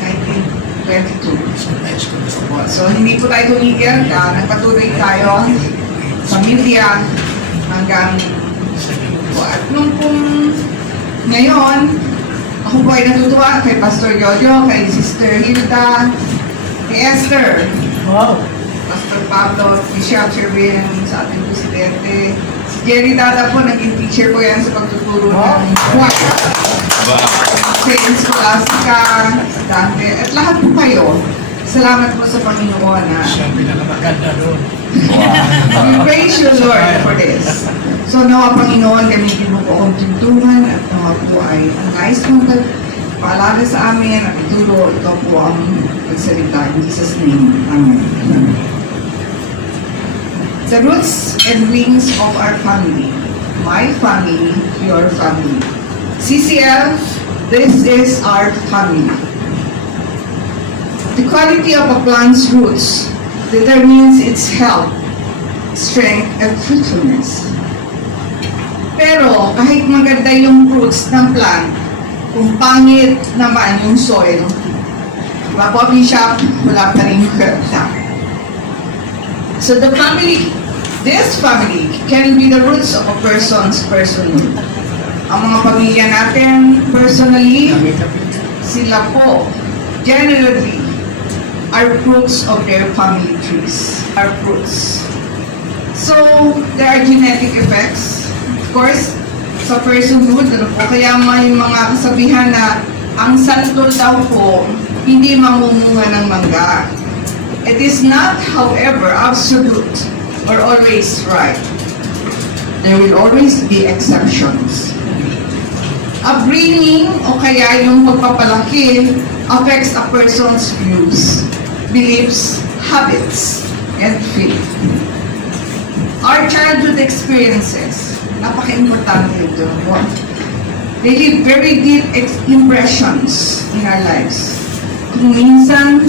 1922. So, hindi po tayo tumigil. Nagpatuloy tayo sa media hanggang at nung pong ngayon, ako po ay natutuwa kay Pastor Jojo, kay Sister Hilda, kay Esther, Pastor Pablo, Bishop Sherwin, sa ating presidente. Si Jerry Dada po, naging teacher ko yan sa pagtuturo ng choir. Si Scholastica, Dante, at lahat po kayo. Salamat po sa Panginoon na Siya ang pinakamaganda doon. we praise you, Lord, for this. So, nawa Panginoon, gamitin mo po akong tuntungan at nawa po ay ang nais mong paalala sa amin at ituro, ito po ang magsalita. In Jesus' name, Amen. The roots and wings of our family. My family, your family. CCL, this is our family. The quality of a plant's roots determines its health, strength, and fruitfulness. Pero kahit maganda yung roots ng plant, kung pangit naman yung soil, diba po, Bishop, wala pa rin kwenta. So the family, this family can be the roots of a person's personhood. Ang mga pamilya natin, personally, sila po, generally, are fruits of their family trees, are fruits. So, there are genetic effects. Of course, sa personhood, ano po, kaya may mga kasabihan na ang santol daw po, hindi mamumunga ng mangga. It is not, however, absolute or always right. There will always be exceptions. Upbringing o kaya yung pagpapalaki affects a person's views, beliefs, habits, and faith. Our childhood experiences, napaka-importante ito. They leave very deep impressions in our lives. Kung minsan,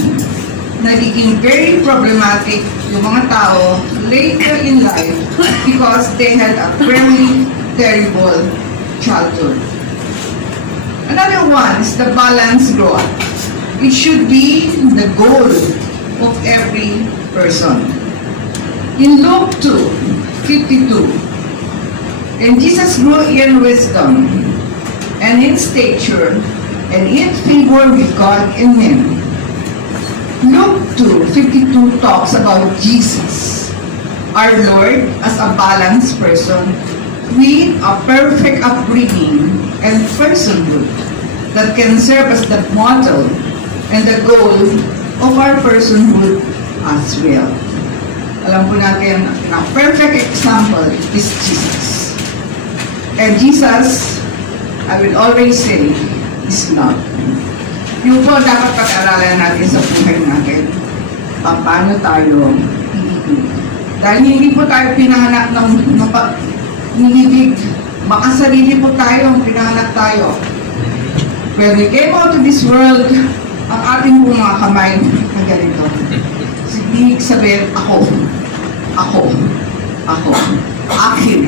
nagiging very problematic yung mga tao later in life because they had a very terrible childhood. Another one is the balanced growth. It should be the goal of every person. In Luke 2:52, and Jesus grew in wisdom and in stature and in favor with God and men. Luke 2:52 talks about Jesus, our Lord, as a balanced person with a perfect upbringing and personhood that can serve as the model and the goal of our personhood as well. Alam po natin, a perfect example is Jesus. And Jesus, I will always say, is love. Yung po dapat pag-aralan natin sa buhay natin, paano tayo iibig. Dahil hindi po tayo pinahanap ng inibig, baka sarili po tayo ang pinahanap tayo. When we came out to this world, ang ating po mga kamay na ganito. Ibig sabihin, ako, akin.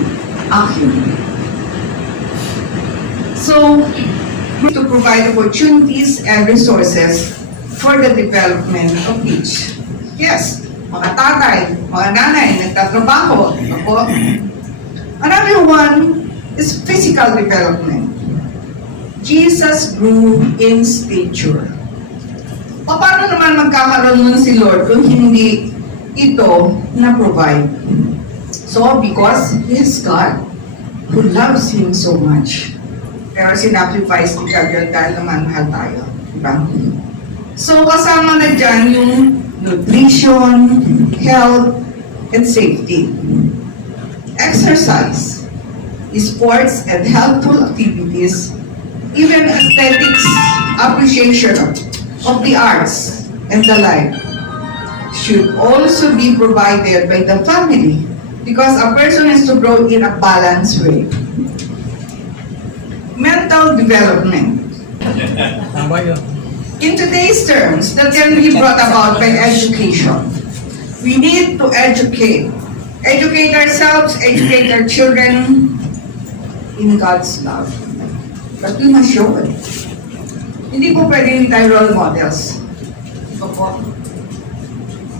So, to provide opportunities and resources for the development of each. Yes, mga tatay, mga nanay, nagtatrabaho. Ako. Another one is physical development. Jesus grew in stature. Paano naman magkakaroon nun si Lord kung hindi ito na-provide? So, because He is God who loves Him so much. Pero sinacrifice ni God dahil naman mahal tayo. Diba? So, kasama na dyan yung nutrition, health, and safety. Exercise, sports, and healthful activities, even aesthetics, appreciation of the arts, and the like, should also be provided by the family because a person is to grow in a balanced way. Mental development. In today's terms, that can be brought about by education. We need to educate ourselves, educate our children in God's love. But we must show it. Hindi po pwede hindi tayo role models. Ito po.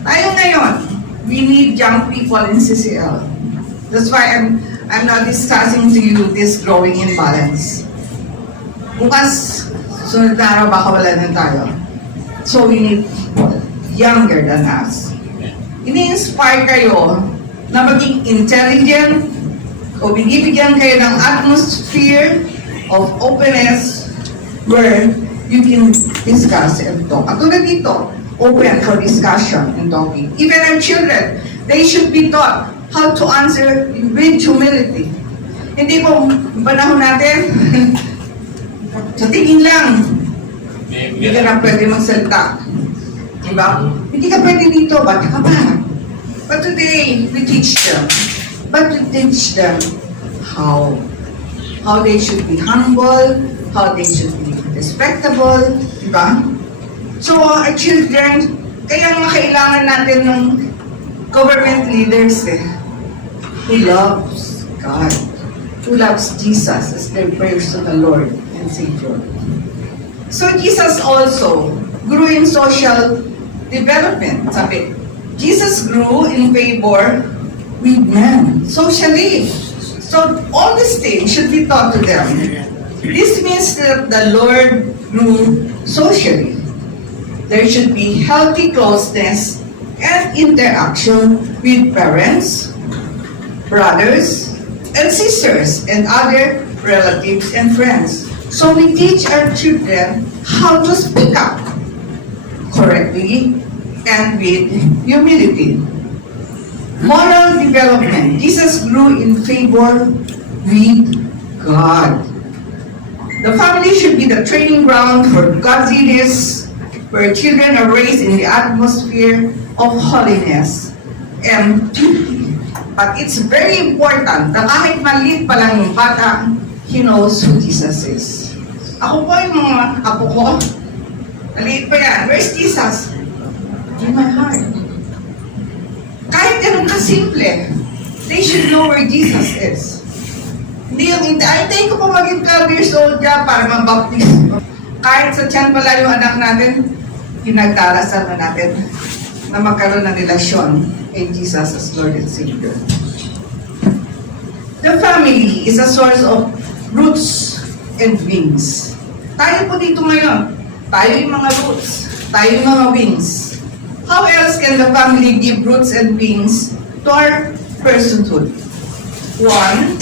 Tayo ngayon, we need young people in CCL. That's why I'm now discussing to you this growing imbalance. Bukas, sunod na araw, baka wala na tayo. So we need people younger than us. Ini-inspire kayo na maging intelligent o binibigyan kayo ng atmosphere of openness where you can discuss and talk. At tulad dito, open for discussion and talking. Even our children, they should be taught how to answer with humility. Hindi po, panahon natin, sa tingin lang, hindi ka na pwede magsalita. Diba? Hindi ka pwede dito, bata ka pa. But today, we teach them. But we teach them how they should be humble, how they should be respectable, diba? So, our children, kaya nga kailangan natin ng government leaders who loves God, who loves Jesus as their personal Lord and Savior. So, Jesus also grew in social development. Sabi, Jesus grew in favor with men, socially. So, all these things should be taught to them. This means that the Lord grew socially. There should be healthy closeness and interaction with parents, brothers, and sisters, and other relatives and friends. So we teach our children how to speak up correctly and with humility. Moral development. Jesus grew in favor with God. The family should be the training ground for godliness, where children are raised in the atmosphere of holiness and duty. But it's very important na kahit maliit pa lang yung bata, he knows who Jesus is. Ako po yung mga apo ko, maliit pa yan, where's Jesus? In my heart. Kahit ganun kasimple, they should know where Jesus is. Hindi yung hintayin ko po maging 12 years old ka para mabaptize. Kahit sa tiyan pala yung anak natin, pinagdarasal na natin na magkaroon ng relasyon kay Jesus as Lord and Savior. The family is a source of roots and wings. Tayo po dito ngayon, tayo yung mga roots, tayo yung mga wings. How else can the family give roots and wings to our personhood? One,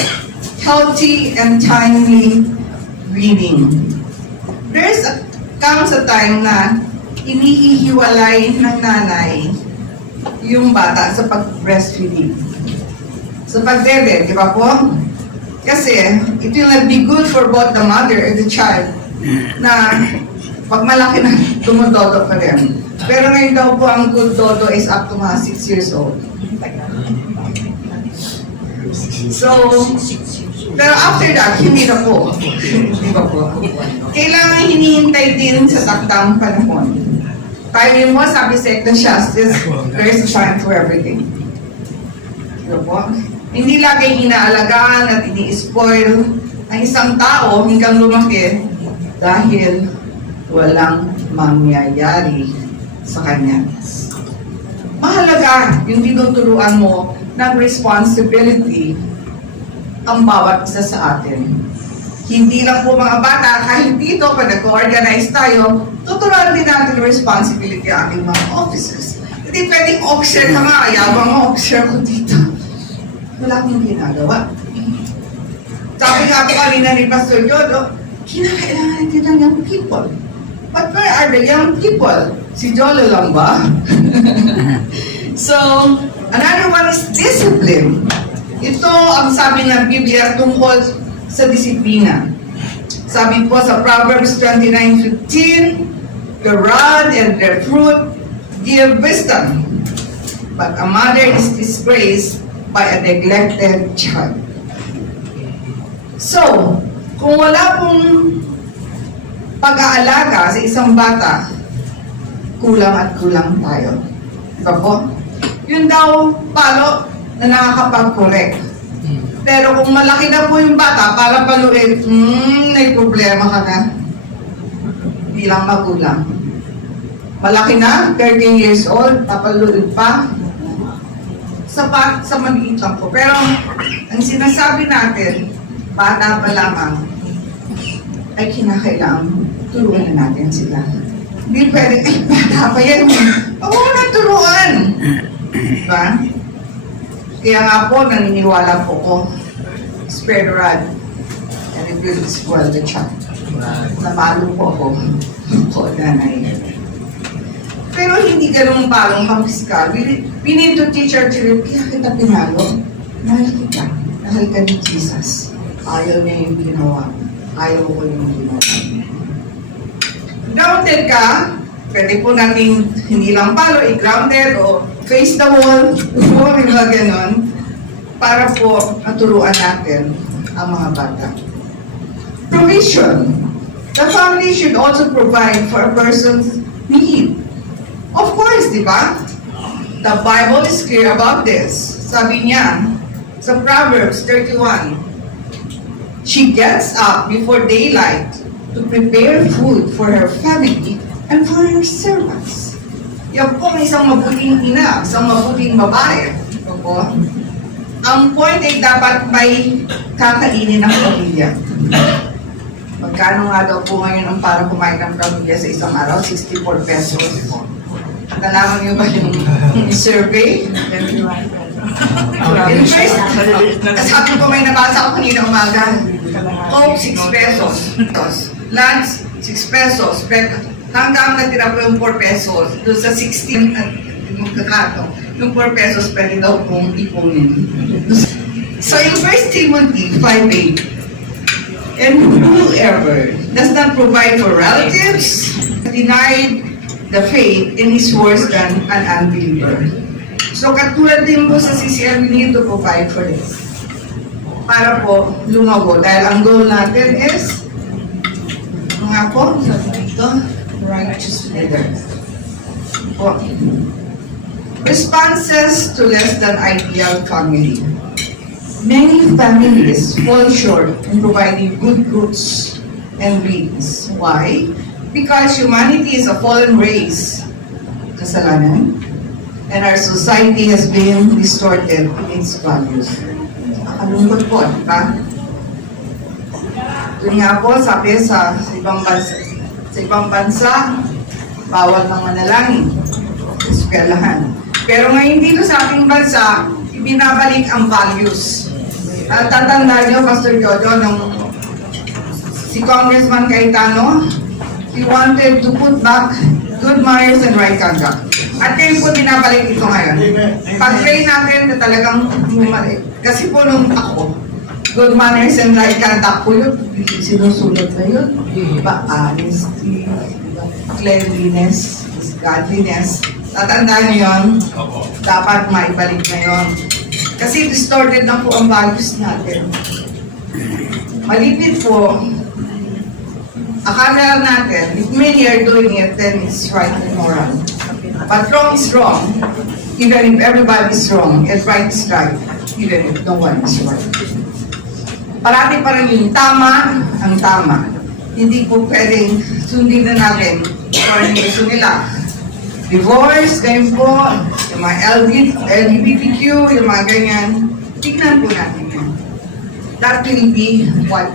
healthy and timely weaning. Comes a time na inihihiwalay ng nanay yung bata sa pag-breastfeeding. Sa pagdede, di ba po? Kasi it will not be good for both the mother and the child na pag malaki na tumudodo pa rin. Pero ngayon daw po ang good dodo is up to mga 6 years old. So, pero after that, hindi na po. Di ba po? Kailangan hinihintay din sa takdang panahon. Tayo yun mo, sabi sa Ecclesiastes, there is a time for everything. Di ba po? Hindi laging inaalagaan at ini-spoil ang isang tao hanggang lumaki dahil walang mangyayari sa kanya. Mahalaga yung tinuturuan mo ng responsibility ang bawat isa sa atin. Hindi lang po mga bata, kahit dito, pag nag-organize tayo, tuturuan din natin yung responsibility ang ating mga officers. Hindi pwedeng officer ka nga, yabang mga officer ko dito. Wala akong ginagawa. Sabi nga po kanina ni Pastor Jodo, kinakailangan natin ng young people. But where are the young people? Si Jolo lang ba? So, another one is discipline. Ito ang sabi ng Biblia tungkol sa disiplina. Sabi po sa Proverbs 29:15, the rod and the fruit give wisdom, but a mother is disgraced by a neglected child. So, kung wala pong pag-aalaga sa isang bata, kulang at kulang tayo. Diba po? Yun daw, palo na nakakapag-correct. Pero kung malaki na po yung bata, para paluin, may problema ka na. bilang magulang. Malaki na, 13 years old, napalulod pa. Sapat sa maliit lang po. Pero ang sinasabi natin, bata pa lamang, ay kinakailangan turuan na natin sila. Hindi pwede, ay bata pa yan. Oo na turuan. Diba? Kaya nga po, naniniwala po ko, spare the rod and it will spoil the child. Namalo po ako. Po, nanay. Pero hindi ganun palong pang-fiskal. We need to teach our children, kaya kita pinalo. Mahal kita. Mahal ka ni Jesus. Ayaw niya yung ginawa. Ayaw ko yung ginawa. Grounded ka, pwede po natin hindi lang palo, i-grounded o face the wall, o mga ganon, para po maturuan natin ang mga bata. Provision. The family should also provide for a person's need. Of course, di ba? The Bible is clear about this. Sabi niya sa Proverbs 31, she gets up before daylight to prepare food for her family and for her servants. Yan po ang isang mabuting ina, isang mabuting babae. Opo. Ang point ay dapat may kakainin ng pamilya. Magkano nga daw po ngayon ang para kumain ng pamilya sa isang araw? 64 pesos. Nalaman niyo ba yung survey? Sabi ko may nabasa ko kanina umaga. Coke, 6 pesos. Lunch, 6 pesos. Hanggang natira po yung 4 pesos. Doon sa 16, yung 4 pesos pwede daw pong ipunin. So in 1 Timothy 5:8, and whoever does not provide for relatives, denied the faith and is worse than an unbeliever. So katulad din po sa CCL, we need to provide for this. Para po lumago. Dahil ang goal natin is, mga po, ito, righteous leader. Po. Responses to less than ideal family. Many families fall short in providing good roots and breeds. Why? Because humanity is a fallen race, kasalanan, and our society has been distorted in its values. Nakalungkot po, di ba? Ito nga po, sabi sa ibang bansa, bawal ng manalangin, eskwelahan. Pero ngayon dito sa ating bansa, ibinabalik ang values. Tatandaan niyo, Pastor Jojo, nung si Congressman Cayetano, he wanted to put back good manners and right conduct. At ngayon po binabalik ito ngayon. Pag-pray natin na talagang bumalik. Kasi po nung ako, good manners and right conduct po yun. Sinusulat na yun. Diba? Honesty, cleanliness, godliness. Tatandaan niyo yun? Dapat maibalik na yun. Kasi distorted na po ang values natin. Malipit po, akala natin, if many are doing it, then it's right and moral. But wrong is wrong, even if everybody is wrong, and right is right, even if no one is right. Parati pa rin yung tama, ang tama. Hindi po pwedeng sundin na natin kung ano yung gusto nila. Divorce, ganyan po, yung mga LGBTQ, yung mga ganyan, tignan po natin yan. That will be what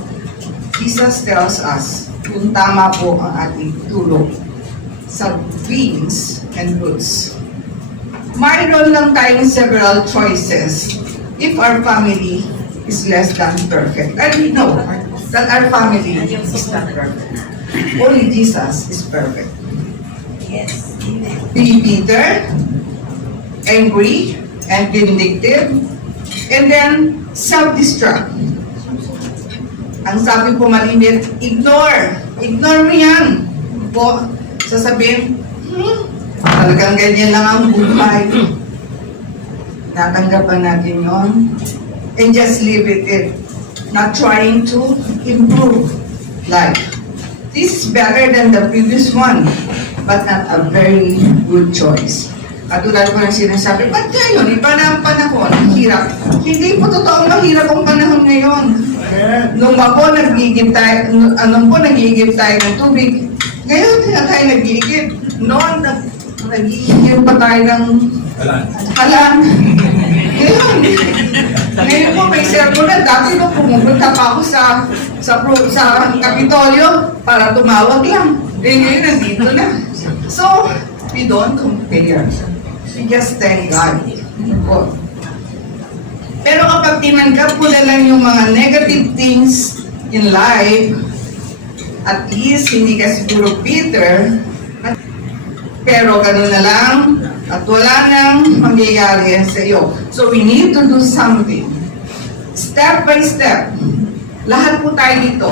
Jesus tells us, kung tama po ang ating turo sa beings and roots. Mayroon lang tayong several choices if our family is less than perfect. And we know that our family is not perfect. Only Jesus is perfect. Yes. Be bitter, angry, and vindictive, and then self-destruct. Ang sabi po malimit, ignore. Ignore mo yan. Po, sasabihin, talagang ganyan lang ang buhay. Natanggapan natin yon and just leave it in. Not trying to improve life. This is better than the previous one, but not a very good choice. At tulad ko ng sinasabi, ba't ngayon? Iba na ang panahon, hirap. Hindi po totoong mahirap ang panahon ngayon. Nung ako nagigib tayo ng tubig, Ngayon, kaya tayo nag-iigib. Noon, nag-iigib pa tayo ng halan. Ngayon po, may sermon na. Dati no, pumupunta pa ako sa Kapitolyo para tumawag lang. Ngayon, nandito na. So, we don't compare. We just thank God. Pero kapag tinanggap mo na lang yung mga negative things in life, at least hindi ka siguro bitter, pero gano'n na lang, at wala nang mangyayari sa iyo. So we need to do something. Step by step, lahat po tayo dito,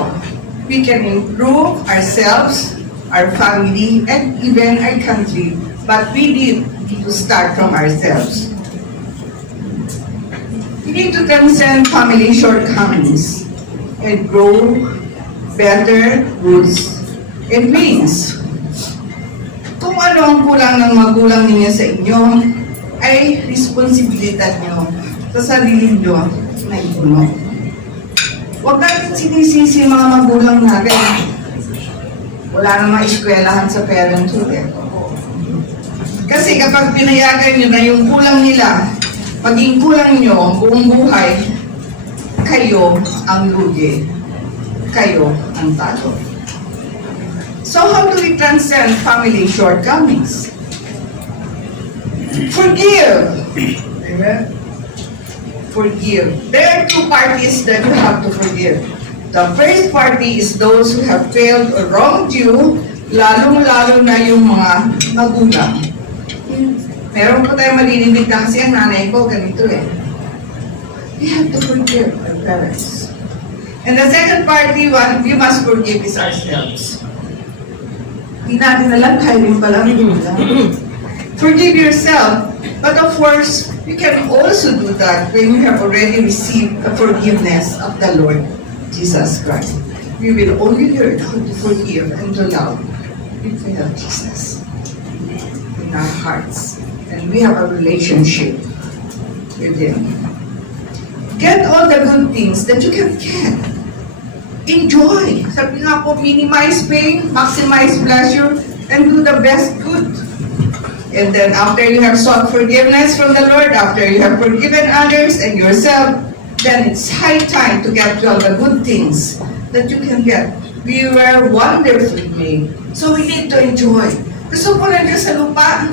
we can improve ourselves, our family, and even our country. But we need to start from ourselves. We need to transcend family shortcomings and grow better roots and wings. Kung ano ang kulang ng magulang ninyo sa inyo, ay responsibilidad nyo sa sarili nyo na ipuno. Huwag natin sinisisi mga magulang natin. Wala namang eskwelahan sa parenthood eh. Kasi kapag pinayagan nyo na yung kulang nila, maging kulang nyo ang buong buhay, kayo ang lugi. Kayo ang talo. So how do we transcend family shortcomings? Forgive. Amen? Forgive. There are two parties that you have to forgive. The first party is those who have failed or wronged you, lalong-lalo na yung mga magulang. Meron po tayong malilinig na kasi ang nanay ko ganito eh. We have to forgive our parents. And the second party, what we must forgive is ourselves. Hindi natin alam, kaya rin pala forgive yourself. But of course, you can also do that when you have already received the forgiveness of the Lord Jesus Christ. We will only learn how to forgive and to love if we have Jesus in our hearts. And we have a relationship with Him. Get all the good things that you can get. Enjoy. Sabi nga po, minimize pain, maximize pleasure, and do the best good. And then after you have sought forgiveness from the Lord, after you have forgiven others and yourself, then it's high time to get to all the good things that you can get. We were wonderfully made. So we need to enjoy. Gusto po lang sa lupa.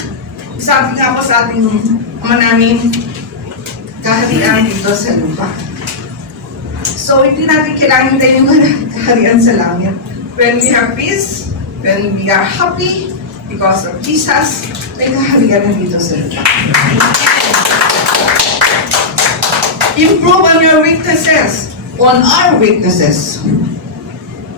Sabi nga po sa ating ama namin, kaharian dito sa lupa. So, hindi natin kailangan tayo yung kaharian sa langit. When we have peace, when we are happy, because of Jesus, ay kaharian na dito sa lupa. Improve on your weaknesses, on our weaknesses.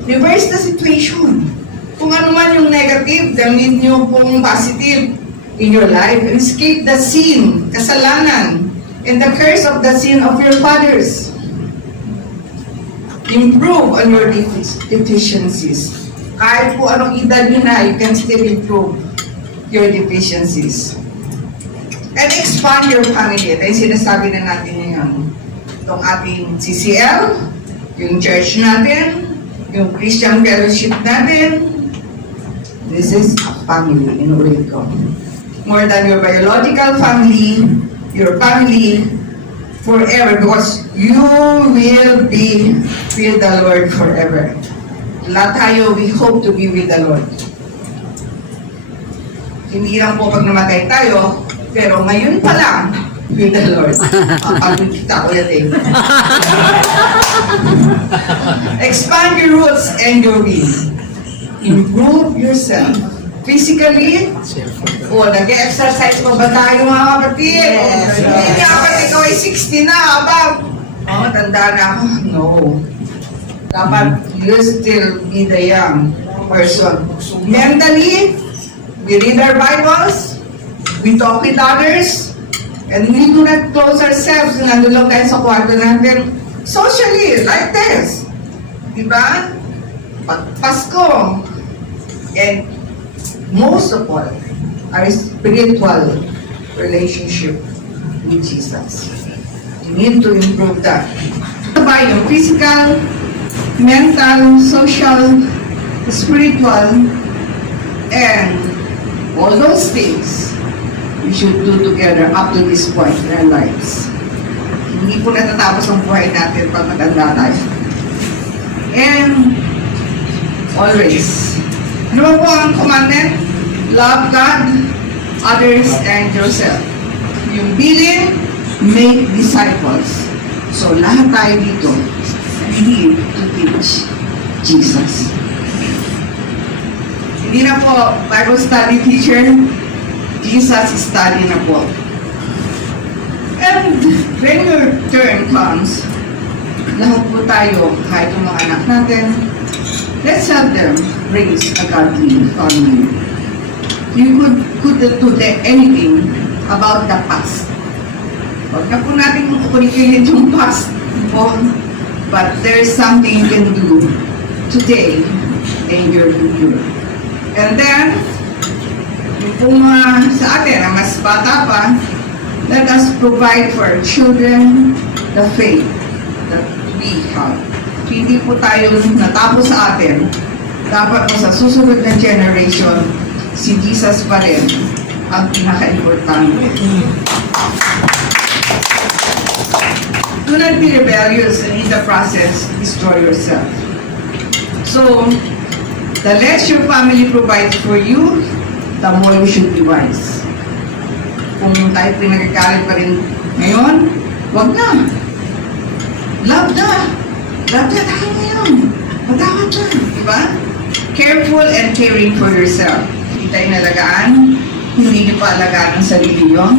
Reverse the situation. Kung ano man yung negative, gawin nyo pong positive in your life. Escape the sin, kasalanan, and the curse of the sin of your fathers. Improve on your deficiencies. Kahit po anong edad nyo na, you can still improve your deficiencies. And expand your family. Ito yung sinasabi na natin ngayon. Itong ating CCL, yung church natin, yung Christian fellowship natin. This is a family in Ulico. More than your biological family, your family forever, because you will be with the Lord forever. Lahat tayo, we hope to be with the Lord. Hindi lang po pag namatay tayo, pero ngayon pa lang, with the Lord. Pagod kita ko yan eh. Expand your roots and your will. Improve yourself. Physically, nag-exercise pa ba tayo mga kapatid? Yes. Hindi nga kapatid, ikaw ay 60 na, abang. Tanda na ako. No. Dapat you still be the young person. Mentally, we read our Bibles, we talk with others, and we do not close ourselves. Nandun lang tayo sa kwarto natin. Socially, like this. Diba? Pasko. And most of all, our spiritual relationship with Jesus. You need to improve that. Yung physical, mental, social, spiritual, And all those things we should do together up to this point in our lives. Hindi po natatapos ang buhay natin pag matanda tayo. And always, ano ba po ang commandment? Love God, others, and yourself. Yung bilin, make disciples. So lahat tayo dito, need to teach Jesus. Hindi na po Bible study teacher, Jesus study na po. And when your turn comes, lahat po tayo, kahit yung mga anak natin, let's help them raise a godly family. You couldn't do anything about the past. Huwag na po natin kukulikilit yung past po, but there's something you can do today in your future. And then, yung pong sa atin, na mas bata pa, let us provide for our children the faith that we have. Hindi po tayo natapos sa atin. Dapat po sa susunod na generation, si Jesus pa rin ang pinaka-importante. Do not be rebellious and in the process, destroy yourself. So, the less your family provides for you, the more you should be wise. Kung tayo pinagagalit pa rin ngayon, wag na. Love na. Love na tayo ngayon. Matawad na. Diba? Careful and caring for yourself. Hindi tayo nalagaan. Hindi niyo pa alagaan ang sarili niyo.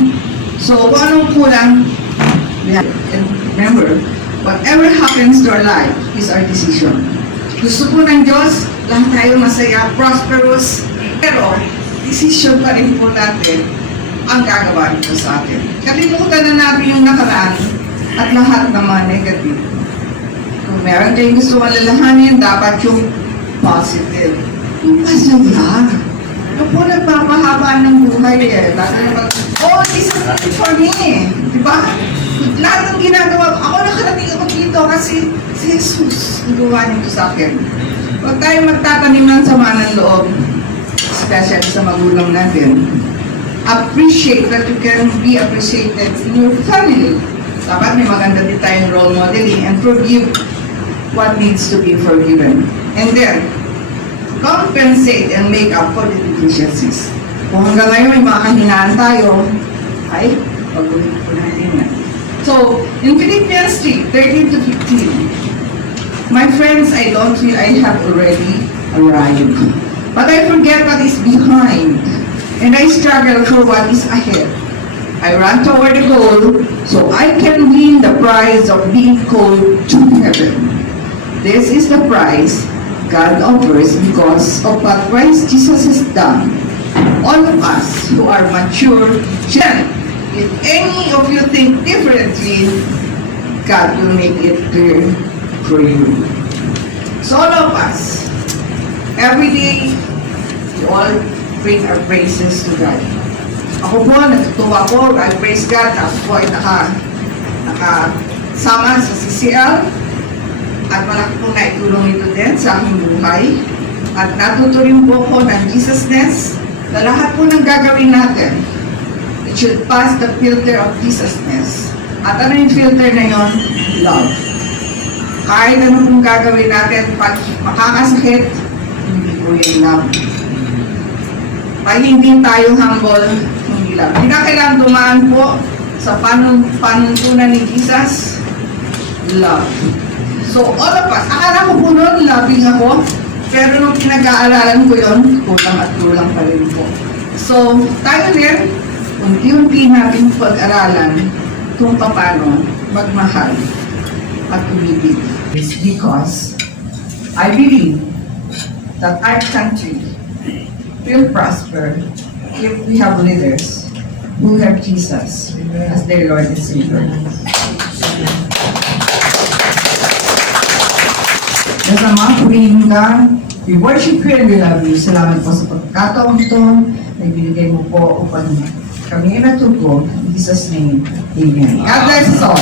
So, kung anong kulang, and remember, whatever happens to our life is our decision. Gusto po ng Diyos, lahat tayo masaya, prosperous, pero decision pa rin po natin ang gagawa nito sa atin. Kalimutan na natin yung nakaraan at lahat ng mga negative. Kung meron kayong gusto malalahanin, dapat yung positive. Yung masaya. Yung po nagpapahaba ng buhay eh. Oh, this is not for me. Diba? Lahat ng ginagawa, ako nakarating ako dito kasi si Jesus nagawa nito sa akin. Huwag tayo magtatanim ng sama ng loob, especially sa magulang natin. Appreciate that you can be appreciated in your family. Dapat may maganda din tayong role modeling and forgive what needs to be forgiven. And then, compensate and make up for the deficiencies. Kung hanggang ngayon may mga kahinaan tayo, ay, pag-ulit po natin yan. So, in Philippians 3, 13 to 15, my friends, I don't feel I have already arrived. But I forget what is behind, and I struggle for what is ahead. I run toward the goal, so I can win the prize of being called to heaven. This is the prize God offers because of what Christ Jesus has done. All of us who are mature, if any of you think differently, God will make it clear for you. So all of us, every day, we all bring our praises to God. Ako po, natutuwa ko, I praise God, ako po ay nakasama sa CCL, at malaki po na itulong ito din sa aking buhay. At natuto rin po ko ng Jesusness, na lahat po ng gagawin natin, it should pass the filter of Jesusness. At ano yung filter na yon? Love. Kahit ano pong gagawin natin, pag makakasakit, hindi po yung love. Pag hindi tayo humble, hindi love. Hindi na kailangan dumaan po sa panuntunan ni Jesus, love. So all of us, akala ko po noon, loving ako, pero nung pinag-aaralan ko yun, kulang at kulang pa rin po. So, tayo rin, unti-unti natin pag-aralan kung paano magmahal at umibig. It's because I believe that our country will prosper if we have leaders who have Jesus as their Lord and Savior. Nasama, purihin ka. We worship you and we love you. Salamat po sa pagkakataon ito na ibinigay mo po upang kami ay natuto. In Jesus' name, Amen. God bless us all.